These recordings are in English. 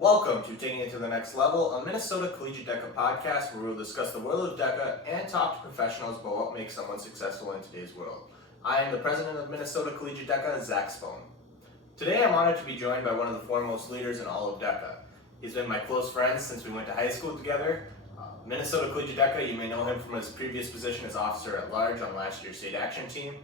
Welcome to Taking It to the Next Level, a Minnesota Collegiate DECA podcast where we'll discuss the world of DECA and talk to professionals about what makes someone successful in today's world. I am the president of Minnesota Collegiate DECA, Zach Spohn. Today I'm honored to be joined by one of the foremost leaders in all of DECA. He's been my close friend since we went to high school together. Minnesota Collegiate DECA, you may know him from his previous position as Officer at Large on last year's state action team.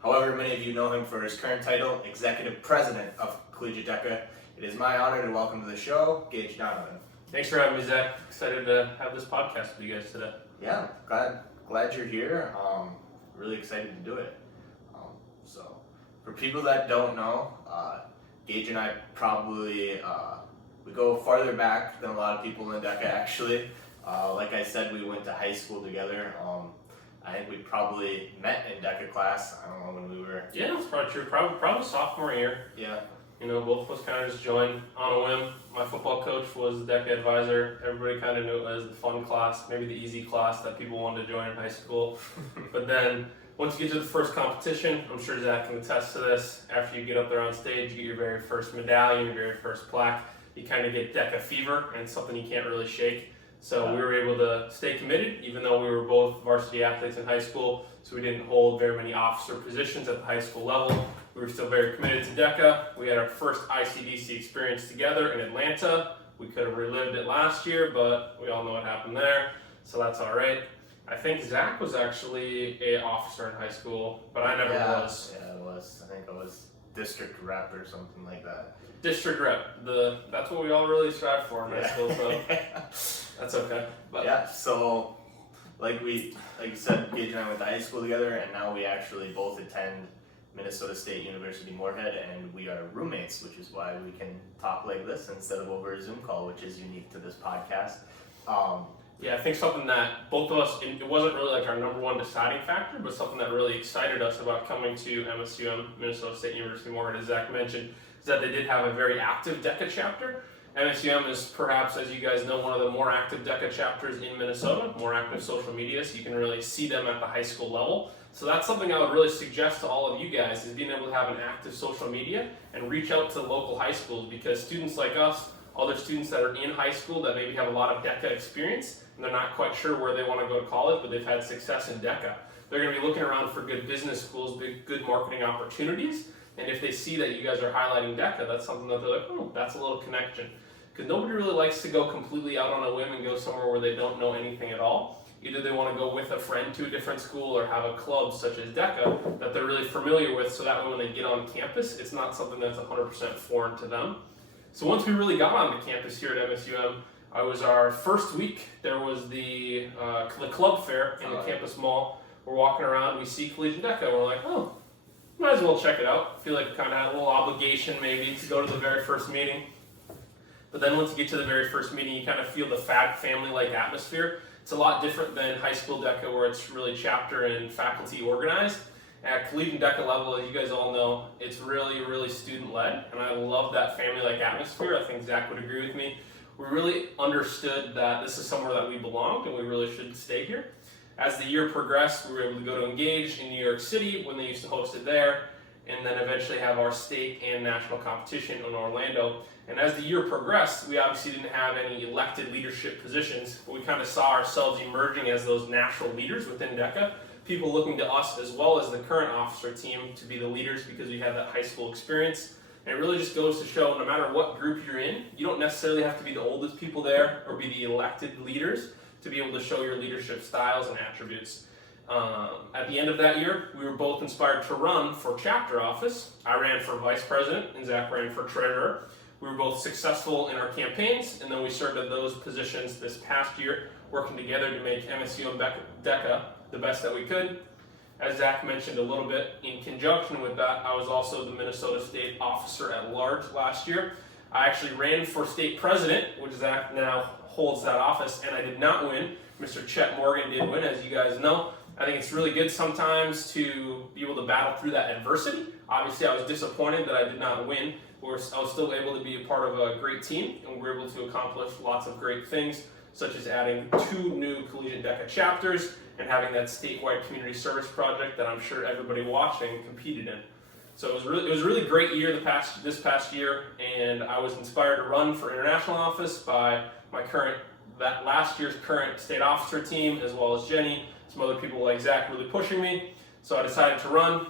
However, many of you know him for his current title, Executive President of Collegiate DECA. It is my honor to welcome to the show, Gage Donovan. Thanks for having me, Zach. Excited to have this podcast with you guys today. Yeah, glad you're here. Really excited to do it. So, for people that don't know, Gage and I probably we go farther back than a lot of people in DECA actually. Like I said, we went to high school together. I think we probably met in DECA class. I don't know when we were. Yeah, that's probably true. Probably sophomore year. Yeah. You know, both of us kind of just joined on a whim. My football coach was the DECA advisor. Everybody kind of knew it as the fun class, maybe the easy class that people wanted to join in high school. But then once you get to the first competition, I'm sure Zach can attest to this, after you get up there on stage, you get your very first medallion, your very first plaque, you kind of get DECA fever, and it's something you can't really shake. So we were able to stay committed, even though we were both varsity athletes in high school, so we didn't hold very many officer positions at the high school level. We were still very committed to DECA. We had our first ICDC experience together in Atlanta. We could have relived it last year, but we all know what happened there, so that's all right. I think Zach was actually an officer in high school, but I never was. Yeah, I was. I think I was district rep or something like that. District rep. That's what we all really strive for in high school, so that's okay. But yeah, so like you said, Gage and I went to high school together, and now we actually both attend Minnesota State University Moorhead, and we are roommates, which is why we can talk like this instead of over a Zoom call, which is unique to this podcast. Yeah, I think something that both of us, it wasn't really like our number one deciding factor, but something that really excited us about coming to MSUM, Minnesota State University Moorhead, as Zach mentioned, is that they did have a very active DECA chapter. MSUM is perhaps, as you guys know, one of the more active DECA chapters in Minnesota, more active social media, so you can really see them at the high school level. So that's something I would really suggest to all of you guys, is being able to have an active social media and reach out to local high schools, because students like us, other students that are in high school that maybe have a lot of DECA experience, and they're not quite sure where they want to go to college, but they've had success in DECA. They're going to be looking around for good business schools, good marketing opportunities, and if they see that you guys are highlighting DECA, that's something that they're like, oh, that's a little connection. Because nobody really likes to go completely out on a whim and go somewhere where they don't know anything at all. Either they want to go with a friend to a different school or have a club such as DECA that they're really familiar with, so that way when they get on campus, it's not something that's 100% foreign to them. So once we really got onto campus here at MSUM, it was our first week. There was the club fair in the campus mall. We're walking around, we see Collegiate DECA, and we're like, oh, might as well check it out. I feel like we kind of had a little obligation maybe to go to the very first meeting. But then once you get to the very first meeting, you kind of feel the family-like atmosphere. It's a lot different than high school DECA, where it's really chapter and faculty organized. At Collegiate DECA level, as you guys all know, it's really, really student-led, and I love that family-like atmosphere. I think Zach would agree with me. We really understood that this is somewhere that we belonged, and we really should stay here. As the year progressed, we were able to go to Gage in New York City when they used to host it there, and then eventually have our state and national competition in Orlando. And as the year progressed, we obviously didn't have any elected leadership positions, but we kind of saw ourselves emerging as those natural leaders within DECA, people looking to us as well as the current officer team to be the leaders because we have that high school experience. And it really just goes to show, no matter what group you're in, you don't necessarily have to be the oldest people there or be the elected leaders to be able to show your leadership styles and attributes. At the end of that year, we were both inspired to run for chapter office. I ran for vice president and Zach ran for treasurer. We were both successful in our campaigns, and then we served at those positions this past year, working together to make MSUM DECA the best that we could. As Zach mentioned a little bit, in conjunction with that, I was also the Minnesota State Officer at Large last year. I actually ran for state president, which Zach now holds that office, and I did not win. Mr. Chet Morgan did win, as you guys know. I think it's really good sometimes to be able to battle through that adversity. Obviously, I was disappointed that I did not win, but I was still able to be a part of a great team, and we were able to accomplish lots of great things, such as adding 2 new Collegiate DECA chapters and having that statewide community service project that I'm sure everybody watching competed in. So it was a really great year this past year, and I was inspired to run for international office by that last year's current state officer team, as well as Jenny, some other people like Zach really pushing me. So I decided to run.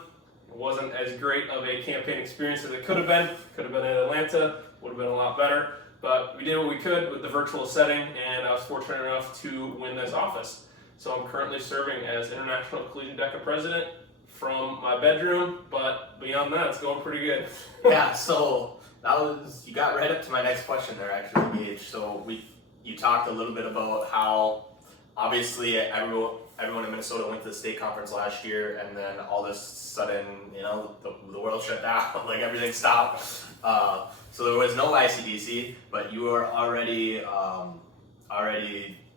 It wasn't as great of a campaign experience as it could have been. Could have been in Atlanta, would have been a lot better. But we did what we could with the virtual setting, and I was fortunate enough to win this office. So I'm currently serving as International Collegiate DECA President from my bedroom, but beyond that, it's going pretty good. Yeah, so you got right up to my next question there, actually, Gage. So you talked a little bit about how obviously everyone in Minnesota went to the state conference last year, and then all this sudden, the world shut down, like everything stopped. So there was no ICDC, but you were already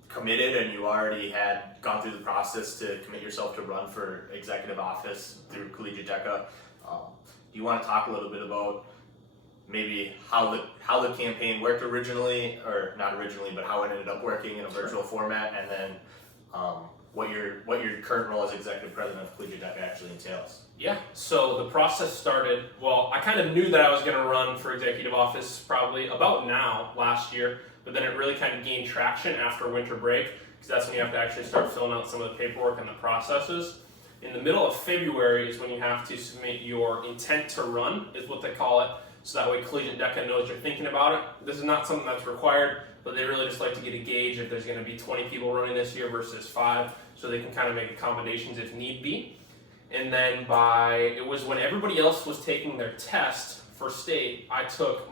committed, and you already had gone through the process to commit yourself to run for executive office through Collegiate DECA. Do you want to talk a little bit about maybe how the campaign worked originally, or not originally, but how it ended up working in a virtual format, and then what your current role as executive president of Collegiate DECA actually entails? Yeah, so the process started, well, I kind of knew that I was going to run for executive office probably about now, last year, but then it really kind of gained traction after winter break, because that's when you have to actually start filling out some of the paperwork and the processes. In the middle of February is when you have to submit your intent to run, is what they call it, so that way Collegiate DECA knows you're thinking about it. This is not something that's required, but they really just like to get a gauge if there's going to be 20 people running this year versus 5, so they can kind of make accommodations if need be. And then it was when everybody else was taking their test for state, I took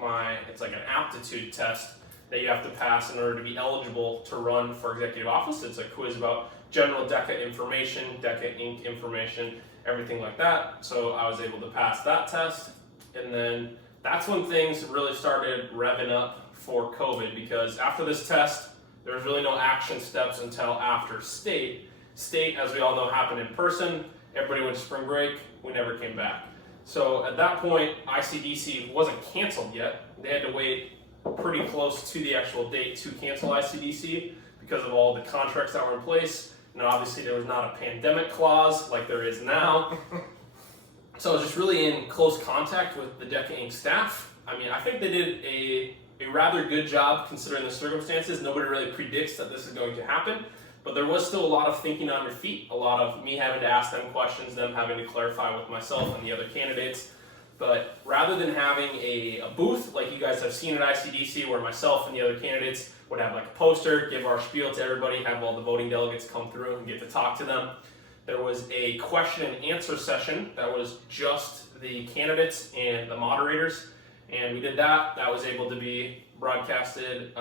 it's like an aptitude test that you have to pass in order to be eligible to run for executive office. It's a quiz about general DECA information, DECA Inc. information, everything like that. So I was able to pass that test, and then that's when things really started revving up for COVID, because after this test, there was really no action steps until after state. State, as we all know, happened in person. Everybody went to spring break. We never came back. So at that point, ICDC wasn't canceled yet. They had to wait pretty close to the actual date to cancel ICDC because of all the contracts that were in place. Now, obviously, there was not a pandemic clause like there is now. So I was just really in close contact with the DECA Inc. staff. I mean, I think they did a rather good job considering the circumstances. Nobody really predicts that this is going to happen. But there was still a lot of thinking on your feet, a lot of me having to ask them questions, them having to clarify with myself and the other candidates. But rather than having a booth like you guys have seen at ICDC, where myself and the other candidates would have like a poster, give our spiel to everybody, have all the voting delegates come through and get to talk to them, there was a question and answer session that was just the candidates and the moderators. And we did that. That was able to be broadcasted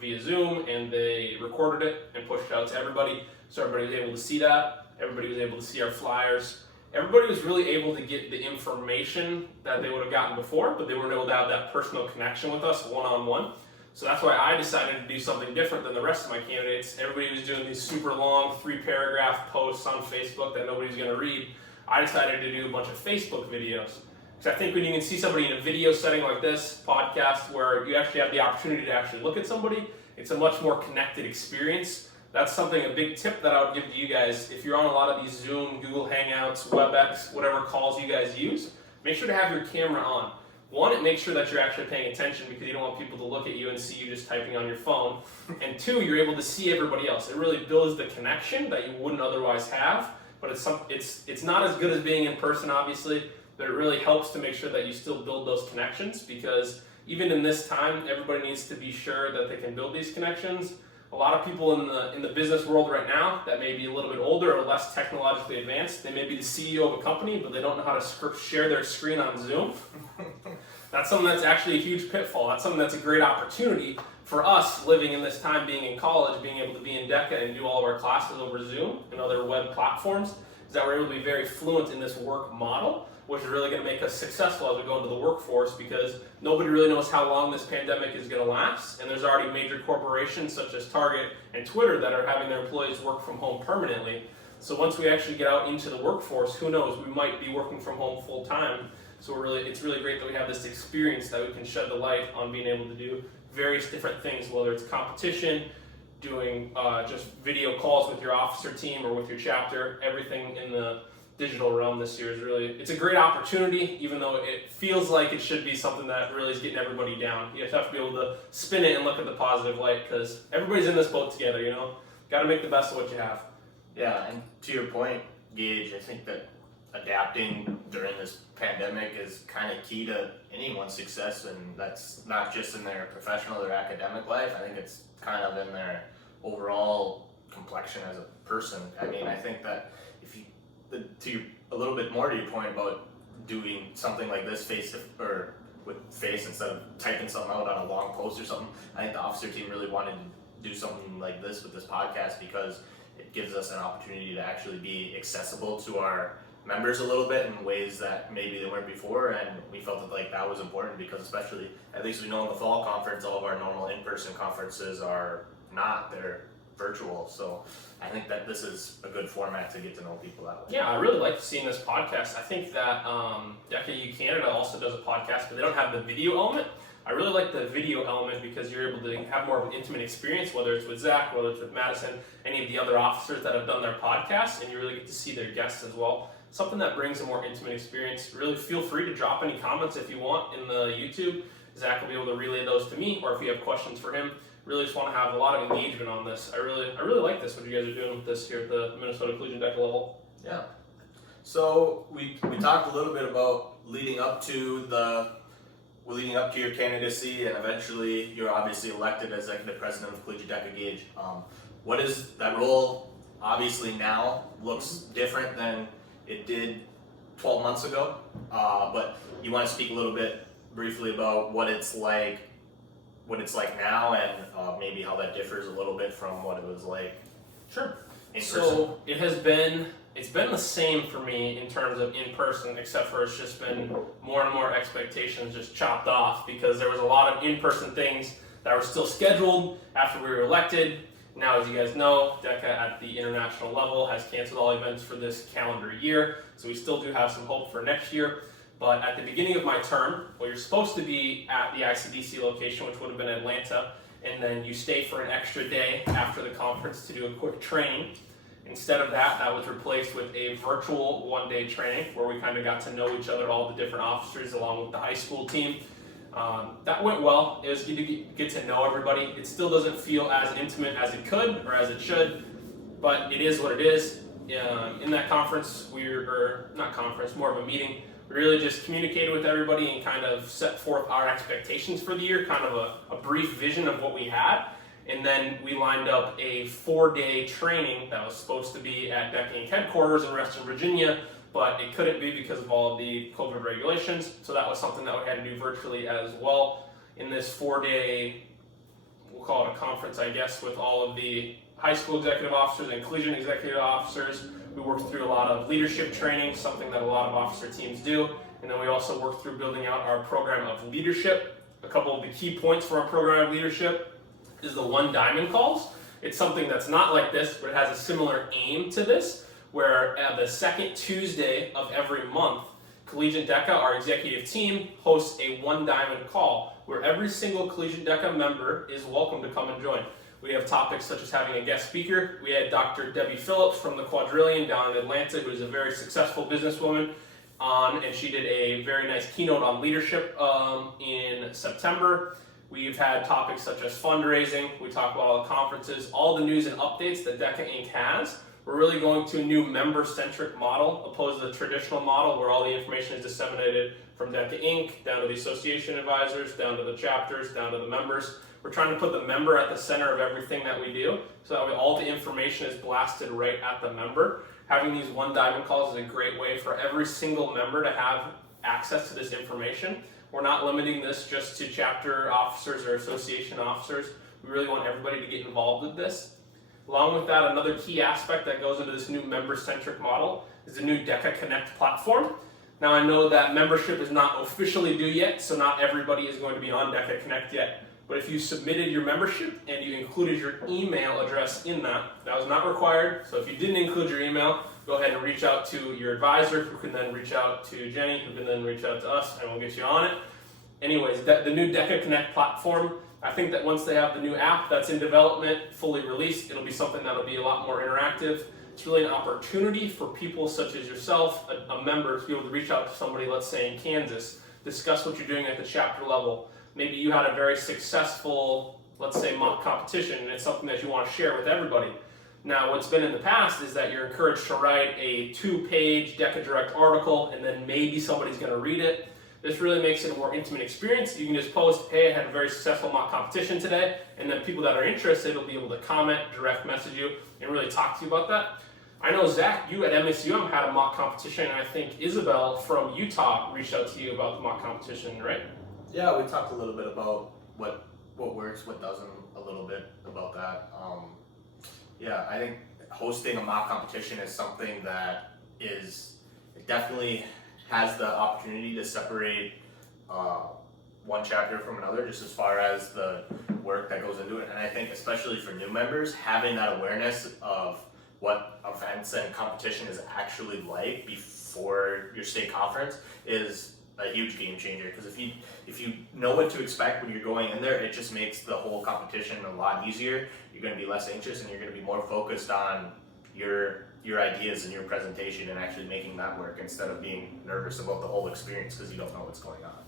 via Zoom, and they recorded it and pushed it out to everybody. So everybody was able to see that. Everybody was able to see our flyers. Everybody was really able to get the information that they would have gotten before, but they weren't able to have that personal connection with us one-on-one. So that's why I decided to do something different than the rest of my candidates. Everybody was doing these super long 3-paragraph posts on Facebook that nobody's going to read. I decided to do a bunch of Facebook videos. Because I think when you can see somebody in a video setting like this, podcast, where you actually have the opportunity to actually look at somebody, it's a much more connected experience. That's something, a big tip that I would give to you guys. If you're on a lot of these Zoom, Google Hangouts, WebEx, whatever calls you guys use, make sure to have your camera on. One, it makes sure that you're actually paying attention, because you don't want people to look at you and see you just typing on your phone. And two, you're able to see everybody else. It really builds the connection that you wouldn't otherwise have, but it's not as good as being in person, obviously, but it really helps to make sure that you still build those connections, because even in this time, everybody needs to be sure that they can build these connections. A lot of people in the business world right now that may be a little bit older or less technologically advanced, they may be the CEO of a company, but they don't know how to share their screen on Zoom. That's something that's actually a huge pitfall. That's something that's a great opportunity for us living in this time, being in college, being able to be in DECA and do all of our classes over Zoom and other web platforms, is that we're able to be very fluent in this work model, which is really going to make us successful as we go into the workforce, because nobody really knows how long this pandemic is going to last, and there's already major corporations such as Target and Twitter that are having their employees work from home permanently. So once we actually get out into the workforce, who knows, we might be working from home full time. So it's really great that we have this experience that we can shed the light on being able to do various different things, whether it's competition, doing just video calls with your officer team or with your chapter, everything in the digital realm this year is it's a great opportunity, even though it feels like it should be something that really is getting everybody down. You have to be able to spin it and look at the positive light, because everybody's in this boat together, Got to make the best of what you have. Yeah, and to your point, Gage, I think that adapting during this pandemic is kind of key to anyone's success, and that's not just in their professional or academic life. I think it's kind of in their overall complexion as a person. I mean, I think that if you, a little bit more to your point about doing something like this with face instead of typing something out on a long post or something, I think the officer team really wanted to do something like this with this podcast, because it gives us an opportunity to actually be accessible to our members a little bit in ways that maybe they weren't before, and we felt that was important, because especially, at least we know in the fall conference, all of our normal in-person conferences are not, they're virtual. So I think that this is a good format to get to know people that way. Yeah, I really like seeing this podcast. I think that DECA Canada also does a podcast, but they don't have the video element. I really like the video element because you're able to have more of an intimate experience, whether it's with Zach, whether it's with Madison, any of the other officers that have done their podcasts, and you really get to see their guests as well. Something that brings a more intimate experience. Really feel free to drop any comments if you want in the YouTube. Zach will be able to relay those to me, or if you have questions for him. Really just want to have a lot of engagement on this. I really like this, what you guys are doing with this here at the Minnesota Collegiate DECA level. Yeah. So we talked a little bit about leading up to your candidacy, and eventually you're obviously elected as executive president of Collegiate DECA. Gage. What is that role? Obviously now looks different than it did 12 months ago, but you want to speak a little bit briefly about what it's like now, and maybe how that differs a little bit from what it was like. Sure. In person. So it's been the same for me in terms of in person, except for it's just been more and more expectations just chopped off, because there was a lot of in-person things that were still scheduled after we were elected. Now, as you guys know, DECA at the international level has canceled all events for this calendar year, so we still do have some hope for next year. But at the beginning of my term, well, you're supposed to be at the ICDC location, which would have been Atlanta, and then you stay for an extra day after the conference to do a quick training. Instead of that, that was replaced with a virtual one-day training where we kind of got to know each other, all the different officers, along with the high school team. That went well. It was good to get to know everybody. It still doesn't feel as intimate as it could or as it should, but it is what it is. In that conference, more of a meeting, we really just communicated with everybody and kind of set forth our expectations for the year, kind of a brief vision of what we had. And then we lined up a 4-day training that was supposed to be at DECA headquarters in Reston, Virginia, but it couldn't be because of all of the COVID regulations. So that was something that we had to do virtually as well. In this 4-day, we'll call it a conference, I guess, with all of the high school executive officers and collegiate executive officers. We worked through a lot of leadership training, something that a lot of officer teams do. And then we also worked through building out our program of leadership. A couple of the key points for our program of leadership is the 1 diamond calls. It's something that's not like this, but it has a similar aim to this, where the second Tuesday of every month, Collegiate DECA, our executive team, hosts a 1 diamond call, where every single Collegiate DECA member is welcome to come and join. We have topics such as having a guest speaker. We had Dr. Debbie Phillips from the Quadrillion down in Atlanta, who is a very successful businesswoman, and she did a very nice keynote on leadership in September. We've had topics such as fundraising. We talk about all the conferences, all the news and updates that DECA Inc. has. We're really going to a new member-centric model, opposed to the traditional model where all the information is disseminated from DECA Inc., down to the association advisors, down to the chapters, down to the members. We're trying to put the member at the center of everything that we do, so that way all the information is blasted right at the member. Having these 1 diamond calls is a great way for every single member to have access to this information. We're not limiting this just to chapter officers or association officers. We really want everybody to get involved with this. Along with that, another key aspect that goes into this new member-centric model is the new DECA Connect platform. Now, I know that membership is not officially due yet, so not everybody is going to be on DECA Connect yet. But if you submitted your membership and you included your email address in that was not required. So if you didn't include your email, go ahead and reach out to your advisor, who can then reach out to Jenny, who can then reach out to us, and we'll get you on it. Anyways, the new DECA Connect platform, I think that once they have the new app that's in development, fully released, it'll be something that'll be a lot more interactive. It's really an opportunity for people such as yourself, a member, to be able to reach out to somebody, let's say in Kansas, discuss what you're doing at the chapter level. Maybe you had a very successful, let's say, mock competition, and it's something that you want to share with everybody. Now, what's been in the past is that you're encouraged to write a 2-page DECA Direct article, and then maybe somebody's going to read it. This really makes it a more intimate experience. You can just post, hey, I had a very successful mock competition today, and then people that are interested will be able to comment, direct message you, and really talk to you about that. I know, Zach, you at MSUM had a mock competition, and I think Isabel from Utah reached out to you about the mock competition, right? Yeah, we talked a little bit about what works, what doesn't, a little bit about that. Yeah, I think hosting a mock competition is something that it definitely has the opportunity to separate one chapter from another, just as far as the work that goes into it. And I think especially for new members, having that awareness of what events and competition is actually like before your state conference is a huge game changer. Because if you know what to expect when you're going in there, it just makes the whole competition a lot easier. You're going to be less anxious, and you're going to be more focused on your ideas and your presentation and actually making that work, instead of being nervous about the whole experience because you don't know what's going on.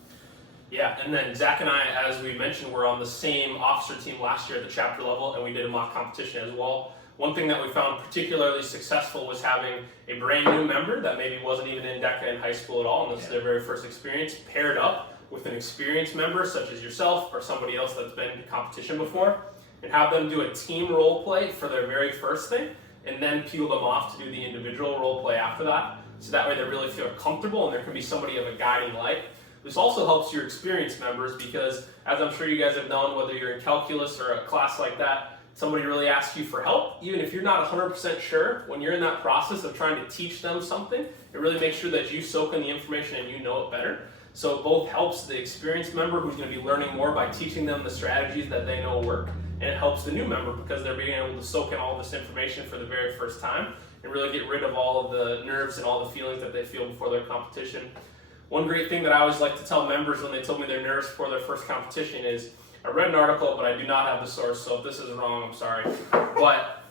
Yeah, and then Zach and I, as we mentioned, were on the same officer team last year at the chapter level, and we did a mock competition as well. One thing that we found particularly successful was having a brand new member that maybe wasn't even in DECA in high school at all, and this is their very first experience, paired up with an experienced member such as yourself or somebody else that's been in competition before, and have them do a team role play for their very first thing, and then peel them off to do the individual role play after that. So that way they really feel comfortable and there can be somebody of a guiding light. This also helps your experienced members because, as I'm sure you guys have known, whether you're in calculus or a class like that, somebody really asks you for help, even if you're not 100% sure, when you're in that process of trying to teach them something, it really makes sure that you soak in the information and you know it better. So it both helps the experienced member who's going to be learning more by teaching them the strategies that they know work, and it helps the new member because they're being able to soak in all this information for the very first time and really get rid of all of the nerves and all the feelings that they feel before their competition. One great thing that I always like to tell members when they told me they're nervous before their first competition is, I read an article, but I do not have the source, so if this is wrong, I'm sorry. But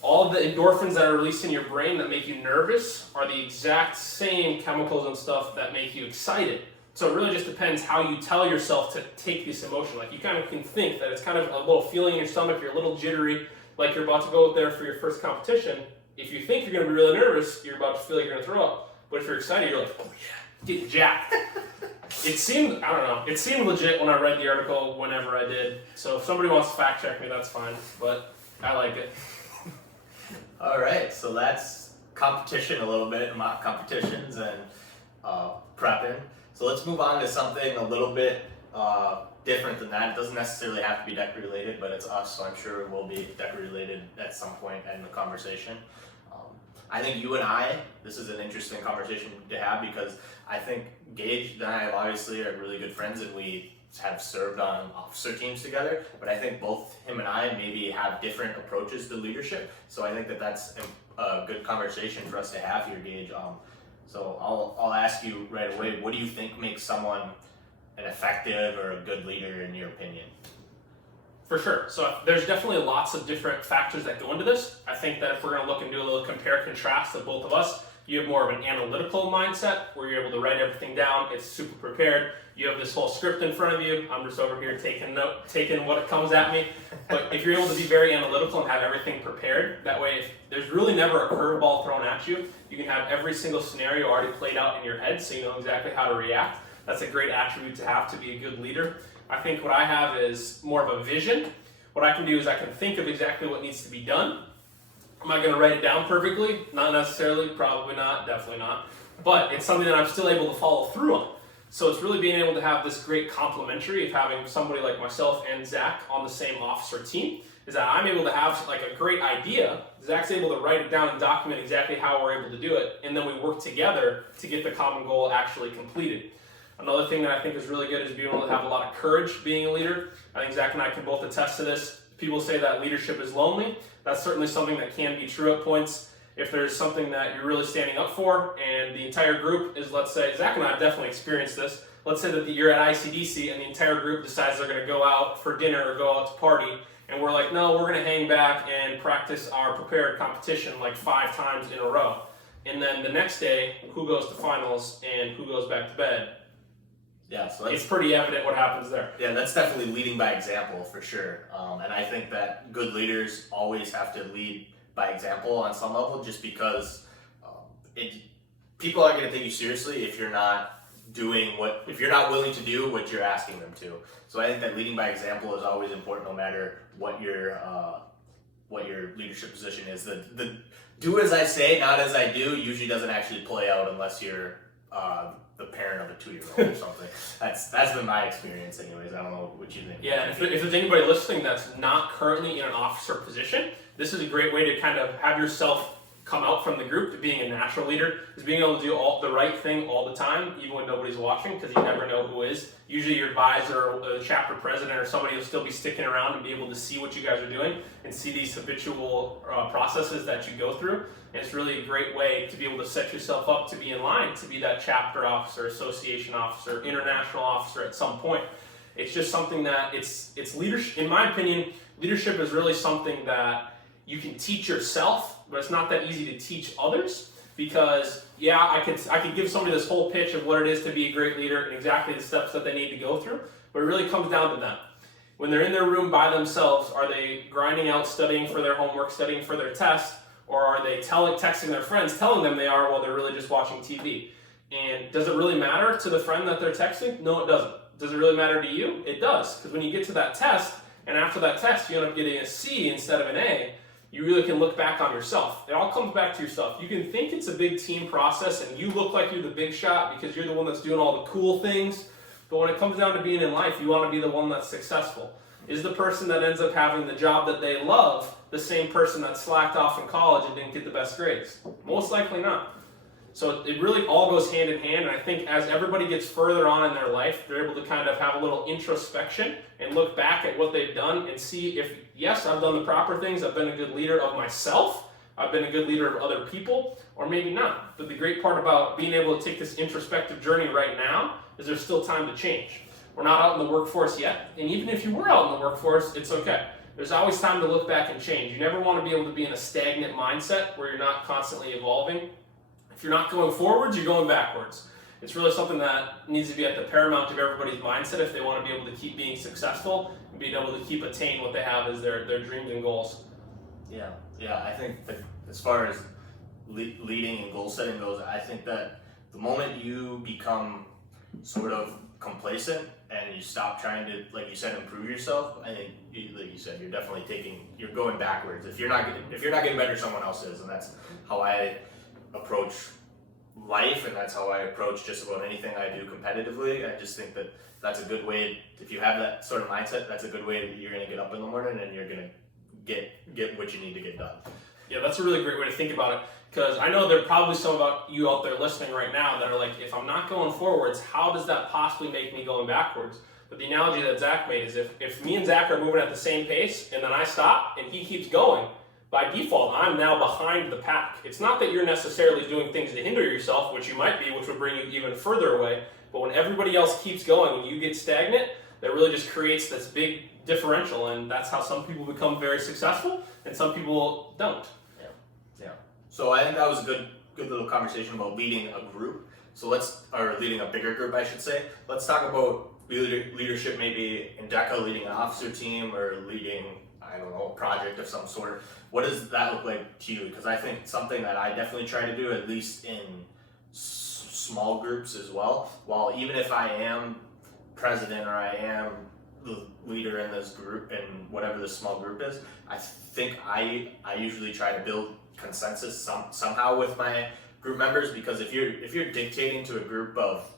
all of the endorphins that are released in your brain that make you nervous are the exact same chemicals and stuff that make you excited. So it really just depends how you tell yourself to take this emotion. Like, you kind of can think that it's kind of a little feeling in your stomach, you're a little jittery, like you're about to go out there for your first competition. If you think you're going to be really nervous, you're about to feel like you're going to throw up. But if you're excited, you're like, oh yeah, get jacked. It seemed legit when I read the article whenever I did. So if somebody wants to fact check me, that's fine, but I like it. All right, so that's competition a little bit, mock competitions and prepping. So let's move on to something a little bit different than that. It doesn't necessarily have to be DECA related, but it's us, so I'm sure it will be DECA related at some point in the conversation. I think you and I, this is an interesting conversation to have because I think Gage and I obviously are really good friends and we have served on officer teams together, but I think both him and I maybe have different approaches to leadership. So I think that that's a good conversation for us to have here, Gage. So I'll ask you right away, what do you think makes someone an effective or a good leader in your opinion? For sure. So there's definitely lots of different factors that go into this. I think that if we're going to look and do a little compare contrast of both of us, you have more of an analytical mindset where you're able to write everything down. It's super prepared. You have this whole script in front of you. I'm just over here taking what comes at me. But if you're able to be very analytical and have everything prepared, that way if there's really never a curveball thrown at you, you can have every single scenario already played out in your head so you know exactly how to react. That's a great attribute to have to be a good leader. I think what I have is more of a vision. What I can do is I can think of exactly what needs to be done. Am I going to write it down perfectly? Not necessarily, probably not, definitely not. But it's something that I'm still able to follow through on. So it's really being able to have this great complementary of having somebody like myself and Zach on the same officer team, is that I'm able to have like a great idea. Zach's able to write it down and document exactly how we're able to do it, and then we work together to get the common goal actually completed. Another thing that I think is really good is being able to have a lot of courage being a leader. I think Zach and I can both attest to this. People say that leadership is lonely. That's certainly something that can be true at points. If there's something that you're really standing up for and the entire group is, let's say, Zach and I have definitely experienced this. Let's say that you're at ICDC and the entire group decides they're going to go out for dinner or go out to party, and we're like, no, we're going to hang back and practice our prepared competition like 5 times in a row. And then the next day, who goes to finals and who goes back to bed? Yeah, so it's pretty evident what happens there. Yeah, that's definitely leading by example for sure. And I think that good leaders always have to lead by example on some level, just because people aren't going to take you seriously if you're not if you're not willing to do what you're asking them to. So I think that leading by example is always important, no matter what your leadership position is. The do as I say, not as I do usually doesn't actually play out unless you're the parent of a 2-year-old or something. That's been my experience anyways. I don't know what you think. Yeah, if there's anybody listening that's not currently in an officer position, this is a great way to kind of have yourself come out from the group to being a natural leader, is being able to do the right thing all the time, even when nobody's watching, because you never know who is. Usually your advisor or the chapter president or somebody will still be sticking around and be able to see what you guys are doing and see these habitual processes that you go through. And it's really a great way to be able to set yourself up to be in line to be that chapter officer, association officer, international officer at some point. It's just something that it's leadership. In my opinion, leadership is really something that you can teach yourself, but it's not that easy to teach others, because I could give somebody this whole pitch of what it is to be a great leader and exactly the steps that they need to go through, but it really comes down to them. When they're in their room by themselves, are they grinding out, studying for their homework, studying for their test, or are they texting their friends, telling them they are while they're really just watching TV? And does it really matter to the friend that they're texting? No, it doesn't. Does it really matter to you? It does, because when you get to that test, and after that test you end up getting a C instead of an A, you really can look back on yourself. It all comes back to yourself. You can think it's a big team process and you look like you're the big shot because you're the one that's doing all the cool things, but when it comes down to being in life, you want to be the one that's successful. Is the person that ends up having the job that they love the same person that slacked off in college and didn't get the best grades? Most likely not. So it really all goes hand in hand, and I think as everybody gets further on in their life, they're able to kind of have a little introspection and look back at what they've done and see if, yes, I've done the proper things, I've been a good leader of myself, I've been a good leader of other people, or maybe not. But the great part about being able to take this introspective journey right now is there's still time to change. We're not out in the workforce yet, and even if you were out in the workforce, it's okay. There's always time to look back and change. You never want to be able to be in a stagnant mindset where you're not constantly evolving. If you're not going forwards, you're going backwards. It's really something that needs to be at the paramount of everybody's mindset if they want to be able to keep being successful and being able to keep attaining what they have as their dreams and goals. Yeah, I think that as far as leading and goal setting goes, I think that the moment you become sort of complacent and you stop trying to, like you said, improve yourself, I think, like you said, you're going backwards. If you're not getting better, someone else is, and that's how I approach life, and that's how I approach just about anything I do competitively. I just think that that's a good way. If you have that sort of mindset, that's a good way that you're going to get up in the morning and you're going to get what you need to get done. Yeah, that's a really great way to think about it, because I know there are probably some of you out there listening right now that are like, if I'm not going forwards, how does that possibly make me going backwards? But the analogy that Zach made is if me and Zach are moving at the same pace and then I stop and he keeps going, by default, I'm now behind the pack. It's not that you're necessarily doing things to hinder yourself, which you might be, which would bring you even further away. But when everybody else keeps going and you get stagnant, that really just creates this big differential. And that's how some people become very successful and some people don't. Yeah. So I think that was a good little conversation about leading a group. So or leading a bigger group, I should say. Let's talk about leadership, maybe in DECA, leading an officer team or leading, I don't know, a project of some sort. What does that look like to you? Because I think something that I definitely try to do, at least in small groups as well, while even if I am president or I am the leader in this group, in whatever this small group is, I think I usually try to build consensus somehow with my group members, because if you're dictating to a group of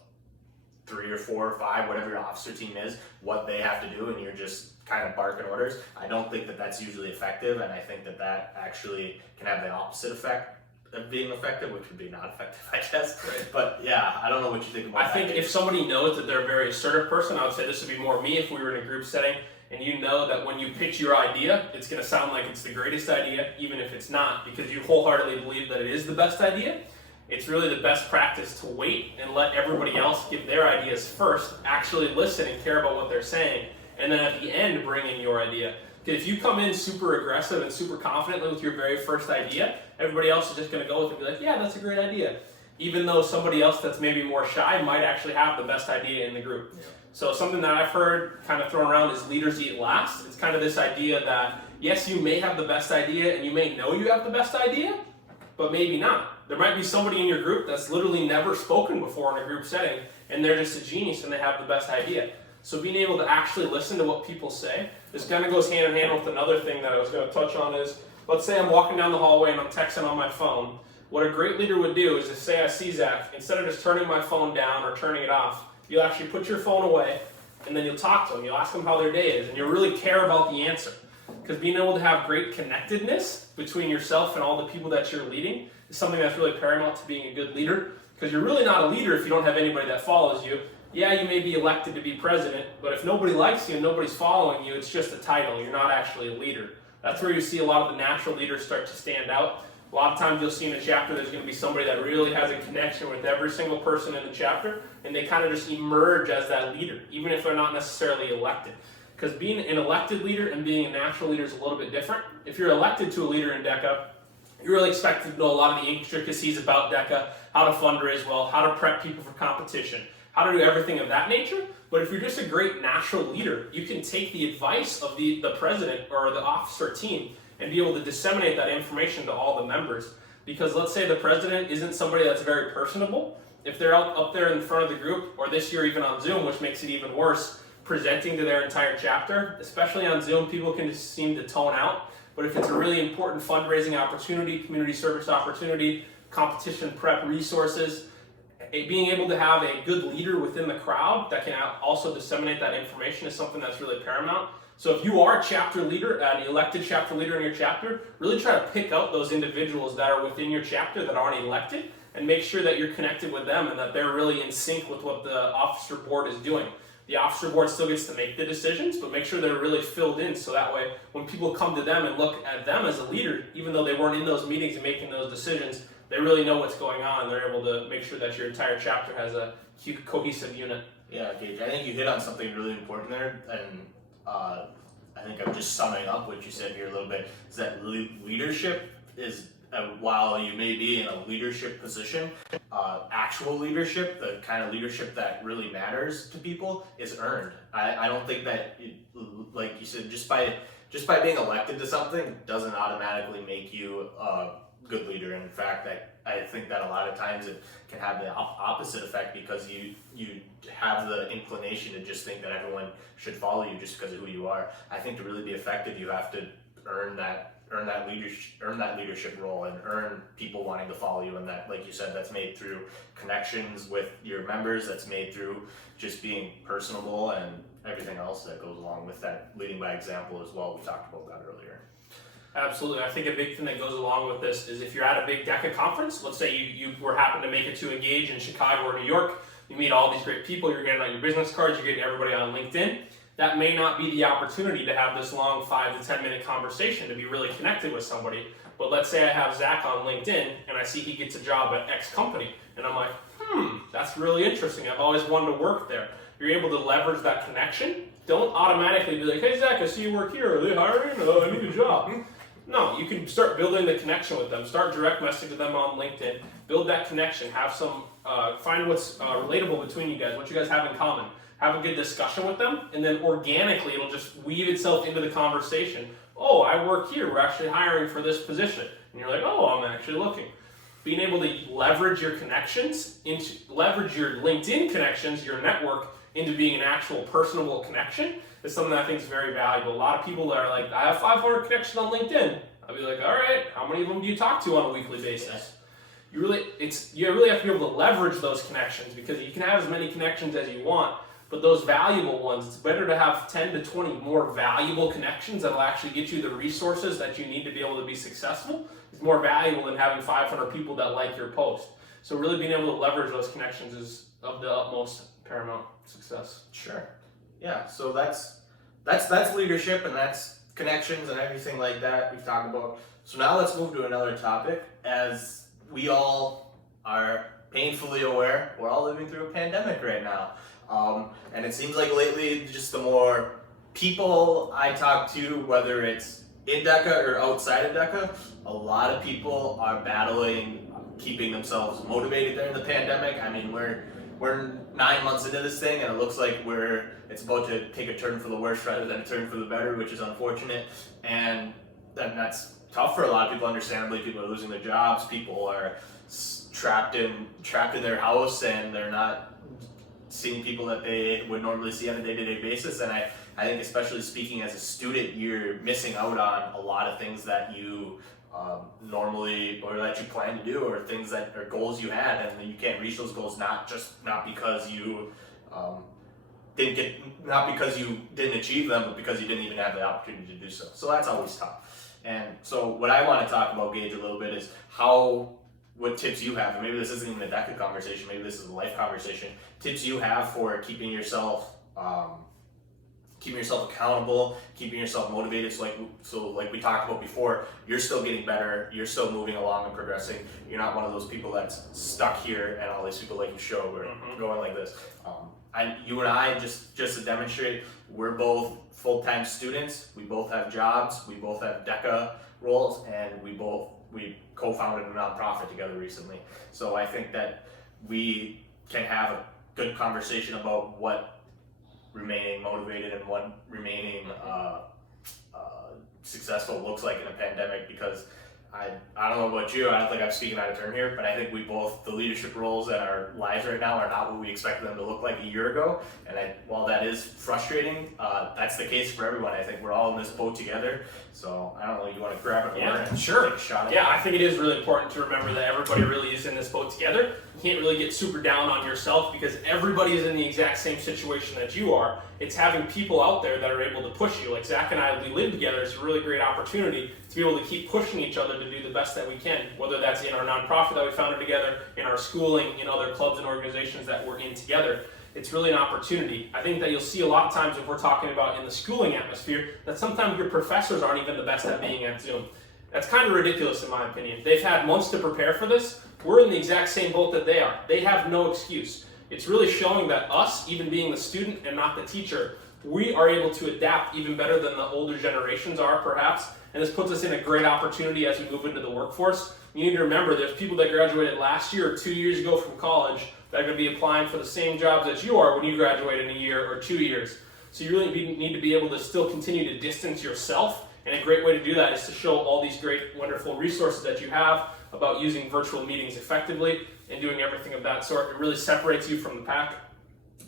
3 or 4 or 5, whatever your officer team is, what they have to do, and you're just kind of barking orders, I don't think that that's usually effective, and I think that actually can have the opposite effect of being effective, which would be not effective, I guess. Right. But yeah, I don't know what you think about that. I think if somebody knows that they're a very assertive person, I would say this would be more me if we were in a group setting, and you know that when you pitch your idea, it's going to sound like it's the greatest idea, even if it's not, because you wholeheartedly believe that it is the best idea. It's really the best practice to wait and let everybody else give their ideas first, actually listen and care about what they're saying, and then at the end bring in your idea. Because if you come in super aggressive and super confidently with your very first idea, everybody else is just going to go with it and be like, yeah, that's a great idea. Even though somebody else that's maybe more shy might actually have the best idea in the group. Yeah. So something that I've heard kind of thrown around is leaders eat last. It's kind of this idea that, yes, you may have the best idea and you may know you have the best idea, but maybe not. There might be somebody in your group that's literally never spoken before in a group setting, and they're just a genius and they have the best idea. So being able to actually listen to what people say, this kind of goes hand in hand with another thing that I was going to touch on is, let's say I'm walking down the hallway and I'm texting on my phone. What a great leader would do is to say I see Zach, instead of just turning my phone down or turning it off, you'll actually put your phone away and then you'll talk to them. You'll ask them how their day is and you'll really care about the answer. Because being able to have great connectedness between yourself and all the people that you're leading is something that's really paramount to being a good leader. Because you're really not a leader if you don't have anybody that follows you. Yeah, you may be elected to be president, but if nobody likes you and nobody's following you, it's just a title. You're not actually a leader. That's where you see a lot of the natural leaders start to stand out. A lot of times you'll see in a chapter there's going to be somebody that really has a connection with every single person in the chapter, and they kind of just emerge as that leader, even if they're not necessarily elected. Because being an elected leader and being a natural leader is a little bit different. If you're elected to a leader in DECA, you're really expected to know a lot of the intricacies about DECA, how to fundraise well, how to prep people for competition, how to do everything of that nature. But if you're just a great natural leader, you can take the advice of the president or the officer team and be able to disseminate that information to all the members. Because let's say the president isn't somebody that's very personable. If they're up there in front of the group, or this year even on Zoom, which makes it even worse, presenting to their entire chapter, especially on Zoom, people can just seem to tone out. But if it's a really important fundraising opportunity, community service opportunity, competition prep resources, being able to have a good leader within the crowd that can also disseminate that information is something that's really paramount. So if you are a chapter leader, an elected chapter leader in your chapter, really try to pick out those individuals that are within your chapter that aren't elected and make sure that you're connected with them and that they're really in sync with what the officer board is doing. The officer board still gets to make the decisions, but make sure they're really filled in so that way when people come to them and look at them as a leader, even though they weren't in those meetings and making those decisions, they really know what's going on and they're able to make sure that your entire chapter has a cohesive unit. Yeah, Gage, I think you hit on something really important there, and I think I'm just summing up what you said here a little bit, is that leadership is, while you may be in a leadership position, actual leadership, the kind of leadership that really matters to people, is earned. I don't think that, like you said, just by being elected to something doesn't automatically make you a good leader. And in fact, I think that a lot of times it can have the opposite effect, because you have the inclination to just think that everyone should follow you just because of who you are. I think to really be effective, you have to earn that leadership role and earn people wanting to follow you. And that, like you said, that's made through connections with your members. That's made through just being personable and everything else that goes along with that, leading by example as well. We talked about that earlier. Absolutely. I think a big thing that goes along with this is if you're at a big DECA conference, let's say you were happen to make it to a Gage in Chicago or New York, you meet all these great people, you're getting out your business cards, you're getting everybody on LinkedIn. That may not be the opportunity to have this long 5 to 10 minute conversation to be really connected with somebody. But let's say I have Zach on LinkedIn and I see he gets a job at X company and I'm like, that's really interesting. I've always wanted to work there. You're able to leverage that connection. Don't automatically be like, hey Zach, I see you work here. Are they hiring? Oh, I need a job. No, you can start building the connection with them. Start direct messaging them on LinkedIn. Build that connection. Have some, find what's relatable between you guys, what you guys have in common. Have a good discussion with them, and then organically it'll just weave itself into the conversation. Oh, I work here. We're actually hiring for this position. And you're like, oh, I'm actually looking. Being able to leverage your connections, leverage your LinkedIn connections, your network, into being an actual personable connection is something that I think is very valuable. A lot of people that are like, I have 500 connections on LinkedIn. I'll be like, all right, how many of them do you talk to on a weekly basis? You really have to be able to leverage those connections, because you can have as many connections as you want, but those valuable ones, it's better to have 10 to 20 more valuable connections that will actually get you the resources that you need to be able to be successful. It's more valuable than having 500 people that like your post. So really being able to leverage those connections is of the utmost paramount success. Sure. Yeah, so that's leadership, and that's connections and everything like that we've talked about. So now let's move to another topic. As we all are painfully aware, we're all living through a pandemic right now. And it seems like lately just the more people I talk to, whether it's in DECA or outside of DECA, a lot of people are battling keeping themselves motivated during the pandemic. I mean, we're 9 months into this thing, and it looks like it's about to take a turn for the worse rather than a turn for the better, which is unfortunate. And that's tough for a lot of people. Understandably, people are losing their jobs. People are trapped in their house, and they're not seeing people that they would normally see on a day-to-day basis. And I think, especially speaking as a student, you're missing out on a lot of things that you normally, or that you plan to do, or things that are goals you had, and you can't reach those goals not because you didn't achieve them, but because you didn't even have the opportunity to do so. So that's always tough. And so what I want to talk about, Gage, a little bit is what tips you have, and maybe this isn't even a DECA conversation, maybe this is a life conversation, tips you have for keeping yourself accountable, keeping yourself motivated. So like we talked about before, you're still getting better, you're still moving along and progressing. You're not one of those people that's stuck here, and all these people like you show are going like this. You and I, just to demonstrate, we're both full-time students. We both have jobs. We both have DECA roles, and we co-founded a nonprofit together recently. So I think that we can have a good conversation about what remaining motivated and what remaining successful looks like in a pandemic, because I don't know about you, I don't think I'm speaking out of turn here, but I think the leadership roles in our lives right now are not what we expected them to look like a year ago. And while that is frustrating, that's the case for everyone. I think we're all in this boat together. So I don't know, you want to grab it more and sure. take a shot at it? it? I think it is really important to remember that everybody really is in this boat together. You can't really get super down on yourself, because everybody is in the exact same situation that you are. It's having people out there that are able to push you. Like Zach and I, we live together. It's a really great opportunity to be able to keep pushing each other to do the best that we can, whether that's in our nonprofit that we founded together, in our schooling, in other clubs and organizations that we're in together. It's really an opportunity. I think that you'll see a lot of times, if we're talking about in the schooling atmosphere, that sometimes your professors aren't even the best at being at Zoom. That's kind of ridiculous in my opinion. They've had months to prepare for this. We're in the exact same boat that they are. They have no excuse. It's really showing that us, even being the student and not the teacher, we are able to adapt even better than the older generations are, perhaps. And this puts us in a great opportunity as we move into the workforce. You need to remember, there's people that graduated last year or 2 years ago from college that are going to be applying for the same jobs that you are when you graduate in a year or 2 years. So you really need to be able to still continue to distance yourself. And a great way to do that is to show all these great, wonderful resources that you have about using virtual meetings effectively and doing everything of that sort. It really separates you from the pack.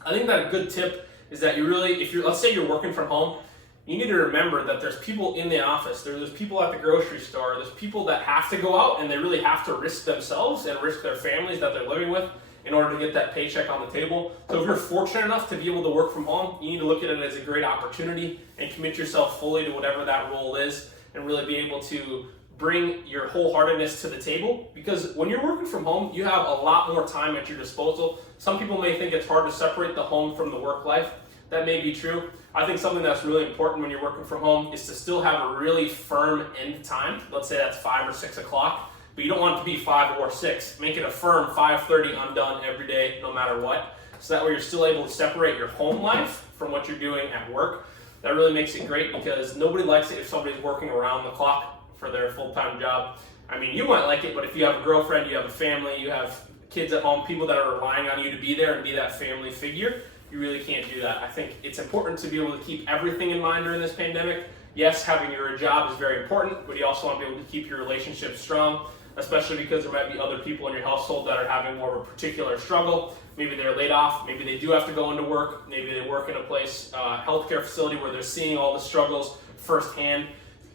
I think that a good tip is that let's say you're working from home, you need to remember that there's people in the office, there's people at the grocery store, there's people that have to go out and they really have to risk themselves and risk their families that they're living with in order to get that paycheck on the table. So if you're fortunate enough to be able to work from home, you need to look at it as a great opportunity and commit yourself fully to whatever that role is, and really be able to bring your wholeheartedness to the table. Because when you're working from home, you have a lot more time at your disposal. Some people may think it's hard to separate the home from the work life. That may be true. I think something that's really important when you're working from home is to still have a really firm end time. Let's say that's 5 or 6 o'clock, but you don't want it to be 5 or 6. Make it a firm 5:30, I'm done every day, no matter what. So that way you're still able to separate your home life from what you're doing at work. That really makes it great, because nobody likes it if somebody's working around the clock for their full-time job. I mean, you might like it, but if you have a girlfriend, you have a family, you have kids at home, people that are relying on you to be there and be that family figure, you really can't do that. I think it's important to be able to keep everything in mind during this pandemic. Yes, having your job is very important, but you also want to be able to keep your relationships strong, especially because there might be other people in your household that are having more of a particular struggle. Maybe they're laid off, maybe they do have to go into work, maybe they work in a place, healthcare facility where they're seeing all the struggles firsthand.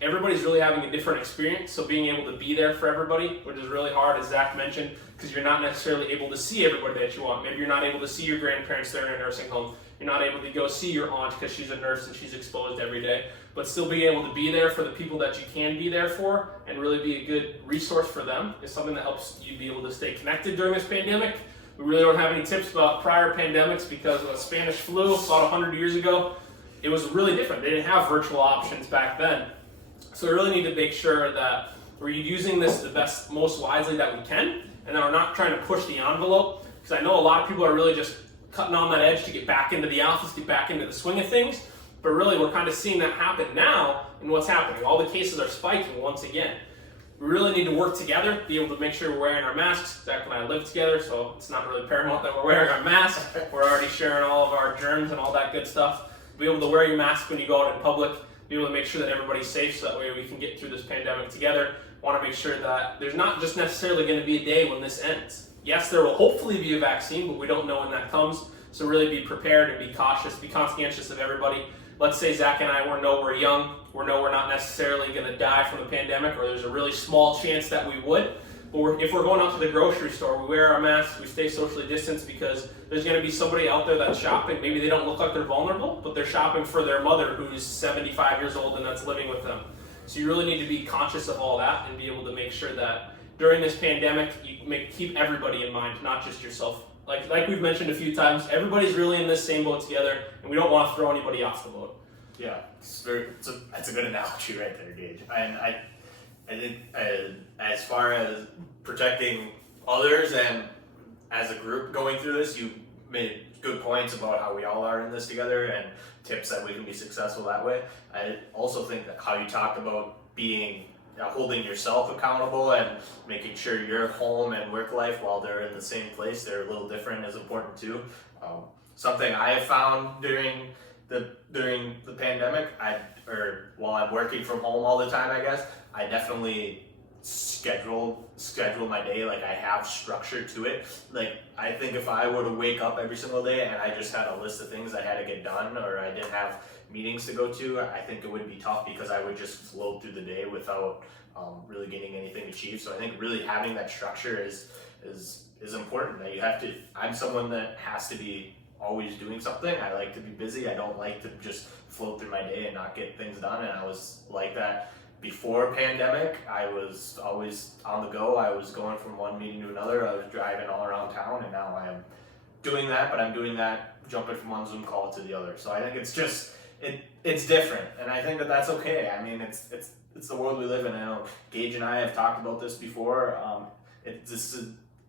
Everybody's really having a different experience, so being able to be there for everybody, which is really hard, as Zach mentioned, because you're not necessarily able to see everybody that you want. Maybe you're not able to see your grandparents that are in a nursing home. You're not able to go see your aunt because she's a nurse and she's exposed every day. But still being able to be there for the people that you can be there for and really be a good resource for them is something that helps you be able to stay connected during this pandemic. We really don't have any tips about prior pandemics, because of the Spanish flu about 100 years ago, it was really different. They didn't have virtual options back then. So we really need to make sure that we're using this the best, most wisely that we can, and that we're not trying to push the envelope, because I know a lot of people are really just cutting on that edge to get back into the office, get back into the swing of things. But really, we're kind of seeing that happen now, and what's happening? All the cases are spiking once again. We really need to work together, be able to make sure we're wearing our masks. Zach and I live together, so it's not really paramount that we're wearing our masks. We're already sharing all of our germs and all that good stuff. Be able to wear your mask when you go out in public, be able to make sure that everybody's safe so that way we can get through this pandemic together. Want to make sure that there's not just necessarily going to be a day when this ends. Yes, there will hopefully be a vaccine, but we don't know when that comes. So really be prepared and be cautious, be conscientious of everybody. Let's say Zach and I know we're young, we know we're not necessarily going to die from the pandemic, or there's a really small chance that we would. But if we're going out to the grocery store, we wear our masks, we stay socially distanced, because there's going to be somebody out there that's shopping. Maybe they don't look like they're vulnerable, but they're shopping for their mother who's 75 years old and that's living with them. So you really need to be conscious of all that and be able to make sure that during this pandemic, you keep everybody in mind, not just yourself. Like we've mentioned a few times, everybody's really in this same boat together, and we don't want to throw anybody off the boat. Yeah, that's a good analogy right there, Gage. And I think as far as protecting others and as a group going through this, you made good points about how we all are in this together and tips that we can be successful that way. I also think that how you talked about being holding yourself accountable and making sure your home and work life, while they're in the same place, they're a little different, is important too. Something I have found during the pandemic, while I'm working from home all the time, I guess, I definitely schedule my day. Like, I have structure to it. Like, I think if I were to wake up every single day and I just had a list of things I had to get done, or I didn't have meetings to go to, I think it would be tough, because I would just float through the day without really getting anything achieved. So I think really having that structure is important. That you have to. I'm someone that has to be always doing something. I like to be busy. I don't like to just float through my day and not get things done. And I was like that before pandemic. I was always on the go. I was going from one meeting to another. I was driving all around town, and now I am doing that, but I'm doing that jumping from one Zoom call to the other. So I think it's just it's different, and I think that that's okay. I mean, it's the world we live in. I know Gage and I have talked about this before.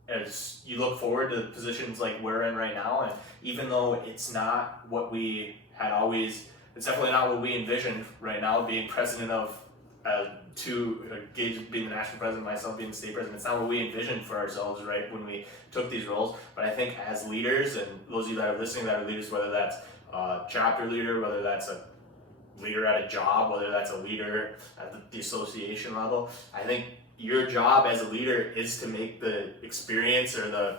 As you look forward to the positions like we're in right now, and even though it's not what we had always, it's definitely not what we envisioned right now, being president of Gage being the national president, myself being the state president. It's not what we envisioned for ourselves, right, when we took these roles. But I think as leaders, and those of you that are listening that are leaders, whether that's a chapter leader, whether that's a leader at a job, whether that's a leader at the association level, I think your job as a leader is to make the experience or the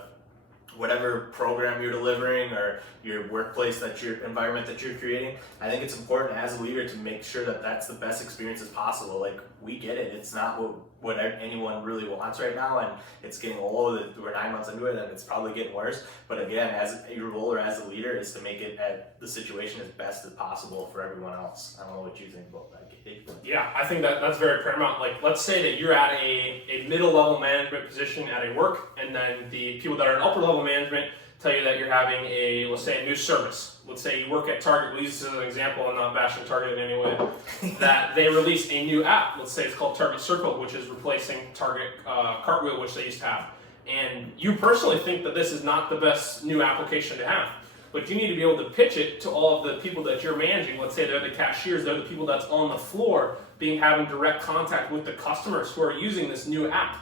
whatever program you're delivering or your workplace environment that you're creating. I think it's important as a leader to make sure that that's the best experience as possible. Like, we get it. It's not what anyone really wants right now, and it's getting old. We're 9 months into it, and it's probably getting worse. But again, as your role or as a leader is to make it the situation as best as possible for everyone else. I don't know what you think about that. Yeah, I think that's very paramount. Like, let's say that you're at a middle level management position at a work, and then the people that are in upper level management tell you that you're having let's say a new service. Let's say you work at Target. We'll use this as an example. I'm not bashing Target in any way. That they release a new app. Let's say it's called Target Circle, which is replacing Target Cartwheel, which they used to have. And you personally think that this is not the best new application to have. But you need to be able to pitch it to all of the people that you're managing. Let's say they're the cashiers, they're the people that's on the floor having direct contact with the customers who are using this new app.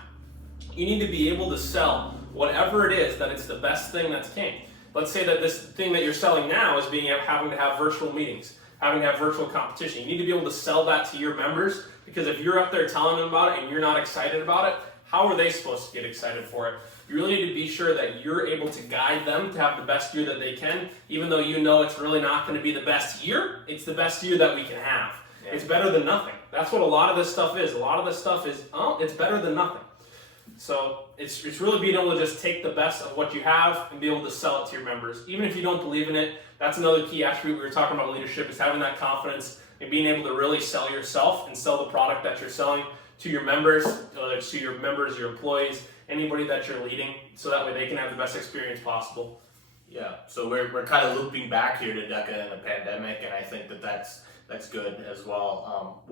You need to be able to sell whatever it is that it's the best thing that's came. Let's say that this thing that you're selling now is having to have virtual meetings, having to have virtual competition. You need to be able to sell that to your members, because if you're up there telling them about it and you're not excited about it, how are they supposed to get excited for it? You really need to be sure that you're able to guide them to have the best year that they can, even though you know it's really not going to be the best year. It's the best year that we can have. Yeah. It's better than nothing. That's what a lot of this stuff is. A lot of this stuff is, it's better than nothing. So it's really being able to just take the best of what you have and be able to sell it to your members. Even if you don't believe in it, that's another key attribute we were talking about leadership, is having that confidence and being able to really sell yourself and sell the product that you're selling to your members, your employees, anybody that you're leading, so that way they can have the best experience possible. Yeah, so we're kind of looping back here to DECA and the pandemic, and I think that's good as well.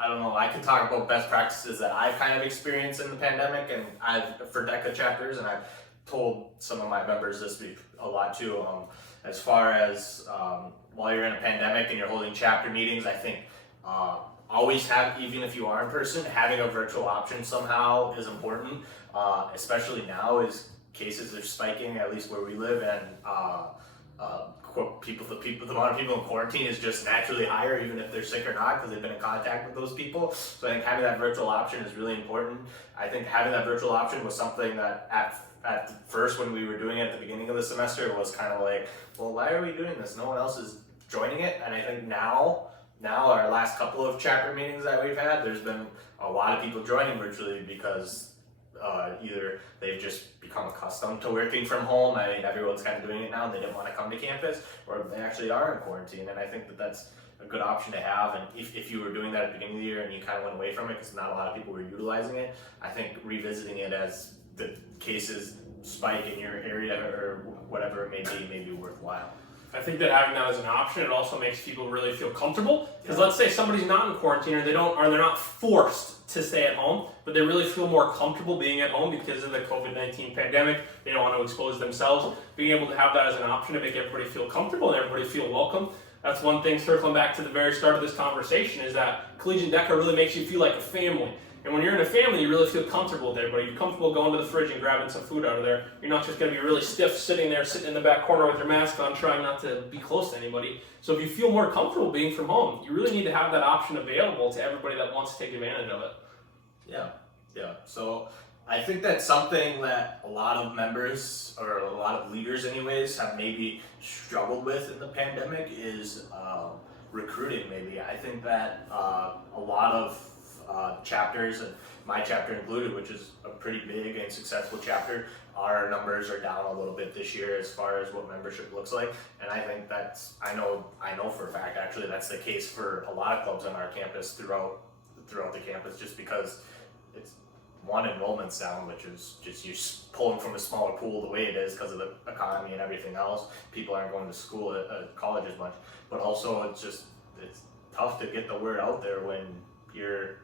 I don't know, I could talk about best practices that I've kind of experienced in the pandemic, and for DECA chapters, and I've told some of my members this week a lot too. as far as while you're in a pandemic and you're holding chapter meetings, I think always have, even if you are in person, having a virtual option somehow is important, especially now as cases are spiking, at least where we live, and the amount of people in quarantine is just naturally higher, even if they're sick or not, because they've been in contact with those people. So I think having that virtual option is really important. I think having that virtual option was something that at first, when we were doing it at the beginning of the semester, it was kind of like, well, why are we doing this? No one else is joining it. And I think now our last couple of chapter meetings that we've had, there's been a lot of people joining virtually because either they've just become accustomed to working from home. I mean, everyone's kind of doing it now and they didn't want to come to campus, or they actually are in quarantine. And I think that that's a good option to have. And if you were doing that at the beginning of the year and you kind of went away from it because not a lot of people were utilizing it, I think revisiting it as the cases spike in your area or whatever it may be worthwhile. I think that having that as an option, it also makes people really feel comfortable. Because let's say somebody's not in quarantine, or they're not forced to stay at home, but they really feel more comfortable being at home because of the COVID-19 pandemic. They don't want to expose themselves. Being able to have that as an option to make everybody feel comfortable and everybody feel welcome. That's one thing, circling back to the very start of this conversation, is that Collegiate DECA really makes you feel like a family. And when you're in a family, you really feel comfortable with everybody. You're comfortable going to the fridge and grabbing some food out of there. You're not just going to be really stiff sitting in the back corner with your mask on, trying not to be close to anybody. So if you feel more comfortable being from home, you really need to have that option available to everybody that wants to take advantage of it. Yeah. So I think that's something that a lot of members, or a lot of leaders anyways, have maybe struggled with in the pandemic is recruiting maybe. I think that a lot of chapters, and my chapter included, which is a pretty big and successful chapter, our numbers are down a little bit this year as far as what membership looks like. And I think that's, I know for a fact actually that's the case for a lot of clubs on our campus throughout the campus, just because it's one, enrollment's down, which is just you're pulling from a smaller pool the way it is because of the economy and everything else. People aren't going to school at college as much, but also it's tough to get the word out there when you're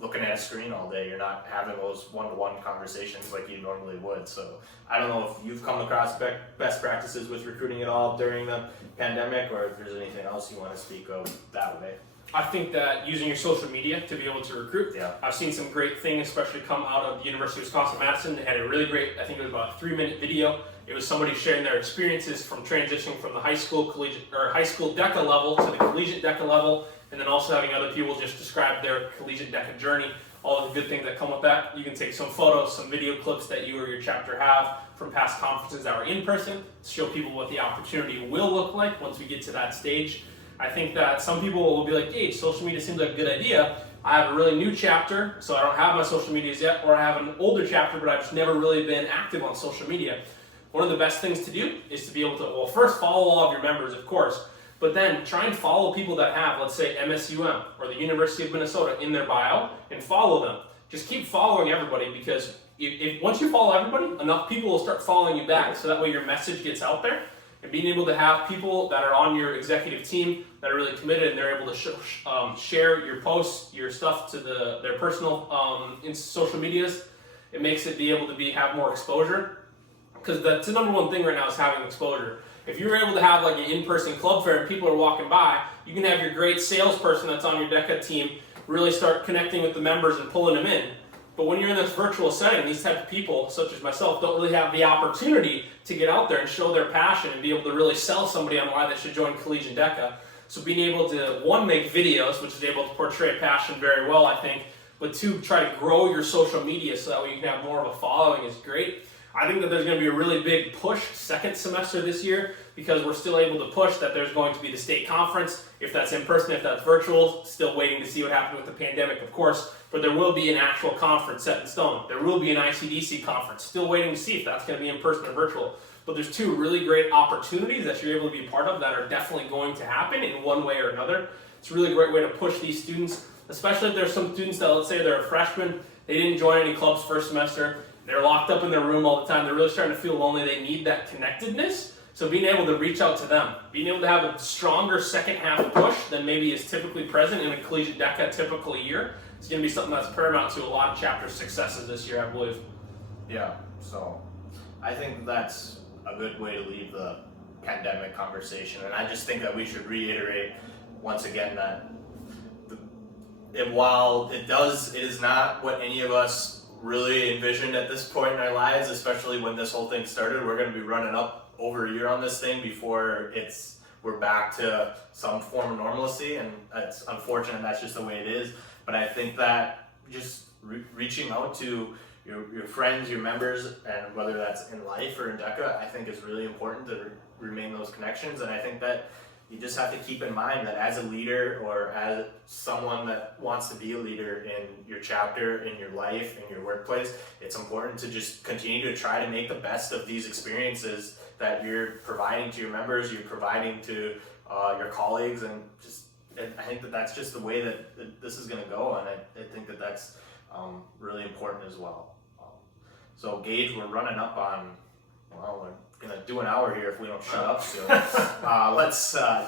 looking at a screen all day. You're not having those one-to-one conversations like you normally would. So I don't know if you've come across best practices with recruiting at all during the pandemic, or if there's anything else you want to speak of that way. I think that using your social media to be able to recruit, I've seen some great things, especially come out of the University of Wisconsin-Madison. They had a really great, I think it was about a 3-minute video. It was somebody sharing their experiences from transitioning from the high school DECA level to the collegiate DECA level, and then also having other people just describe their collegiate DECA journey, all of the good things that come with that. You can take some photos, some video clips that you or your chapter have from past conferences that were in person to show people what the opportunity will look like once we get to that stage. I think that some people will be like, Gage, social media seems like a good idea. I have a really new chapter, so I don't have my social medias yet, or I have an older chapter, but I've just never really been active on social media. One of the best things to do is to be able to, well, first follow all of your members, of course, but then try and follow people that have, let's say, MSUM or the University of Minnesota in their bio and follow them. Just keep following everybody, because if once you follow everybody, enough people will start following you back, so that way your message gets out there. And being able to have people that are on your executive team that are really committed and they're able to share your posts, your stuff to their personal in social medias, it makes it be able to have more exposure. Because that's the number one thing right now, is having exposure. If you're able to have like an in-person club fair and people are walking by, you can have your great salesperson that's on your DECA team really start connecting with the members and pulling them in. But when you're in this virtual setting, these type of people, such as myself, don't really have the opportunity to get out there and show their passion and be able to really sell somebody on why they should join Collegiate DECA. So being able to, one, make videos, which is able to portray passion very well, I think, but two, try to grow your social media so that way you can have more of a following is great. I think that there's going to be a really big push second semester this year, because we're still able to push that there's going to be the state conference, if that's in person, if that's virtual. Still waiting to see what happened with the pandemic, of course, but there will be an actual conference set in stone. There will be an ICDC conference. Still waiting to see if that's going to be in person or virtual. But there's two really great opportunities that you're able to be part of that are definitely going to happen in one way or another. It's a really great way to push these students, especially if there's some students that, let's say they're a freshman, they didn't join any clubs first semester, they're locked up in their room all the time, they're really starting to feel lonely, they need that connectedness. So being able to reach out to them, being able to have a stronger second half push than maybe is typically present in a Collegiate DECA typical year, it's going to be something that's paramount to a lot of chapter successes this year, I believe. Yeah, so I think that's a good way to leave the pandemic conversation. And I just think that we should reiterate once again that while it is not what any of us really envisioned at this point in our lives, especially when this whole thing started. We're going to be running up over a year on this thing before we're back to some form of normalcy, and it's unfortunate that's just the way it is. But I think that just reaching out to your friends, your members, and whether that's in life or in DECA, I think is really important to remain those connections. And I think that you just have to keep in mind that as a leader or as someone that wants to be a leader in your chapter, in your life, in your workplace, it's important to just continue to try to make the best of these experiences that you're providing to your members, you're providing to your colleagues, and I think that that's just the way that this is going to go, and I think that that's really important as well. So Gage, we're running up on, we're gonna do an hour here if we don't shut up soon.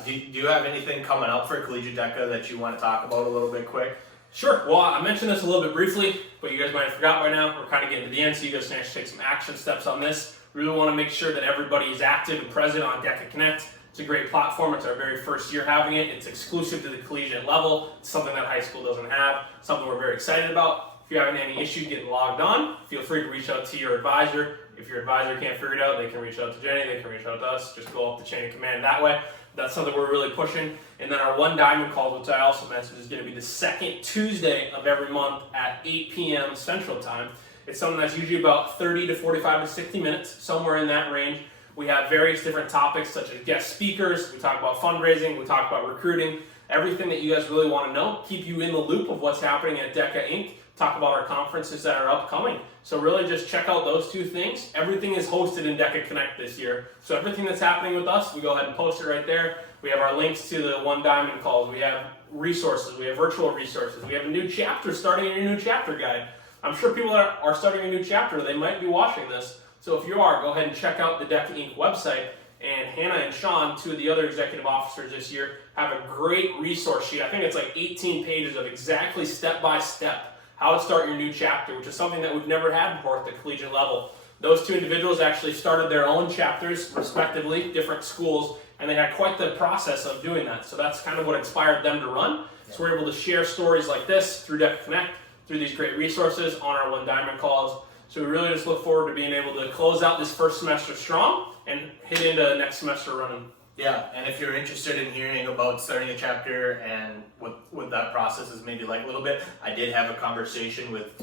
Do you have anything coming up for Collegiate DECA that you want to talk about a little bit quick? Sure. Well, I mentioned this a little bit briefly, but you guys might have forgot by now. We're kind of getting to the end, so you guys can actually take some action steps on this. We really want to make sure that everybody is active and present on DECA Connect. It's a great platform. It's our very first year having it. It's exclusive to the collegiate level. It's something that high school doesn't have, something we're very excited about. If you're having any issues getting logged on, feel free to reach out to your advisor. If your advisor can't figure it out, they can reach out to Jenny, they can reach out to us. Just go up the chain of command that way. That's something we're really pushing. And then our One Diamond calls, which I also mentioned, is going to be the second Tuesday of every month at 8 p.m. Central Time. It's something that's usually about 30 to 45 to 60 minutes, somewhere in that range. We have various different topics such as guest speakers. We talk about fundraising. We talk about recruiting. Everything that you guys really want to know. Keep you in the loop of what's happening at DECA Inc. Talk about our conferences that are upcoming. So really just check out those two things. Everything is hosted in DECA Connect this year. So everything that's happening with us, we go ahead and post it right there. We have our links to the One Diamond calls. We have resources. We have virtual resources. We have a new chapter starting in your new chapter guide. I'm sure people that are starting a new chapter, they might be watching this. So if you are, go ahead and check out the DECA Inc. website. And Hannah and Sean, two of the other executive officers this year, have a great resource sheet. I think it's like 18 pages of exactly step-by-step how to start your new chapter, which is something that we've never had before at the collegiate level. Those two individuals actually started their own chapters, respectively, different schools, and they had quite the process of doing that. So that's kind of what inspired them to run. So we're able to share stories like this through DECA Connect, through these great resources on our One Diamond calls. So we really just look forward to being able to close out this first semester strong and hit into next semester running. Yeah, and if you're interested in hearing about starting a chapter and what that process is maybe like a little bit, I did have a conversation with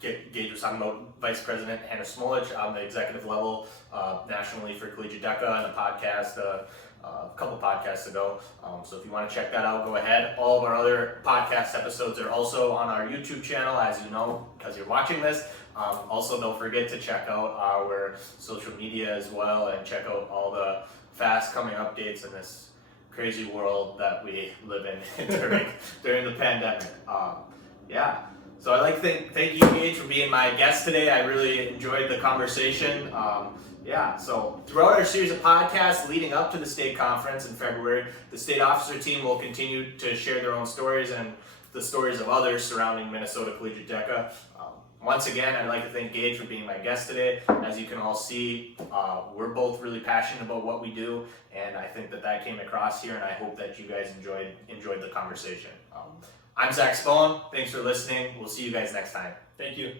Gage was talking about Vice President Hannah Smolich on the executive level nationally for Collegiate DECA on a podcast a couple podcasts ago. So if you want to check that out, go ahead. All of our other podcast episodes are also on our YouTube channel, as you know, because you're watching this. Also, don't forget to check out our social media as well, and check out all the fast coming updates in this crazy world that we live in during the pandemic. So I'd like to thank you, Gage, for being my guest today. I really enjoyed the conversation. So throughout our series of podcasts leading up to the state conference in February, the state officer team will continue to share their own stories and the stories of others surrounding Minnesota Collegiate DECA. Once again, I'd like to thank Gage for being my guest today. As you can all see, we're both really passionate about what we do, and I think that came across here, and I hope that you guys enjoyed the conversation. I'm Zach Spohn. Thanks for listening. We'll see you guys next time. Thank you.